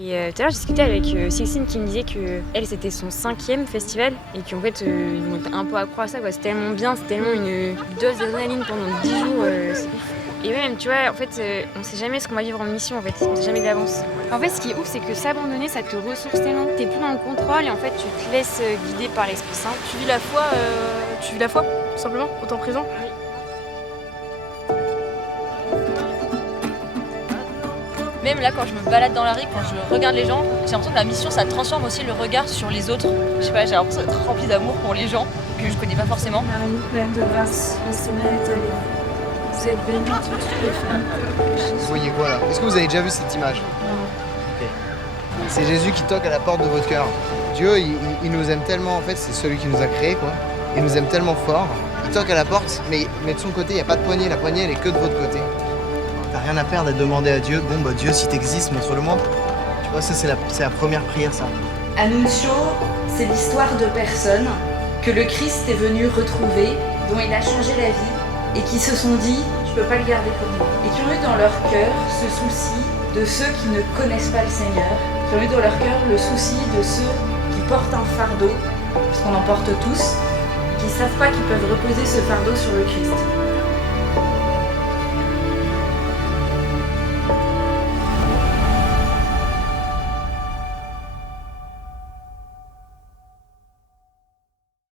Et tout à l'heure, j'ai discuté avec Cécile qui me disait qu'elle, c'était son 5e festival et qu'en fait, ils vont être un peu accro à ça, quoi. C'est tellement bien, c'est tellement une dose d'adrénaline pendant 10 jours, c'est ouf. Et même, tu vois, en fait, on sait jamais ce qu'on va vivre en mission, en fait. On sait jamais d'avance. En fait, ce qui est ouf, c'est que s'abandonner, ça te ressource tellement. T'es plus dans le contrôle et en fait, tu te laisses guider par l'Esprit Saint. Tu vis la foi, tout simplement, au temps présent. Oui. Même là, quand je me balade dans la rue, quand je regarde les gens, j'ai l'impression que la mission, ça transforme aussi le regard sur les autres. Je sais pas, j'ai l'impression d'être remplie d'amour pour les gens que je connais pas forcément. Marie, pleine de grâce, le Seigneur est avec vous. Vous êtes bénie entre toutes les femmes. Vous voyez quoi là? Est-ce que vous avez déjà vu cette image? Ok. C'est Jésus qui toque à la porte de votre cœur. Dieu, il nous aime tellement, en fait, c'est celui qui nous a créés, quoi. Il nous aime tellement fort. Il toque à la porte, mais de son côté, il n'y a pas de poignée. La poignée, elle est que de votre côté. T'as rien à perdre à demander à Dieu. Bon, bah Dieu, si t'existes, montre-le-moi. Tu vois, ça, c'est la première prière, ça. Annuncio, c'est l'histoire de personnes que le Christ est venu retrouver, dont il a changé la vie, et qui se sont dit « je peux pas le garder pour moi ». Et qui ont eu dans leur cœur ce souci de ceux qui ne connaissent pas le Seigneur, qui ont eu dans leur cœur le souci de ceux qui portent un fardeau, puisqu'on en porte tous, et qui ne savent pas qu'ils peuvent reposer ce fardeau sur le Christ.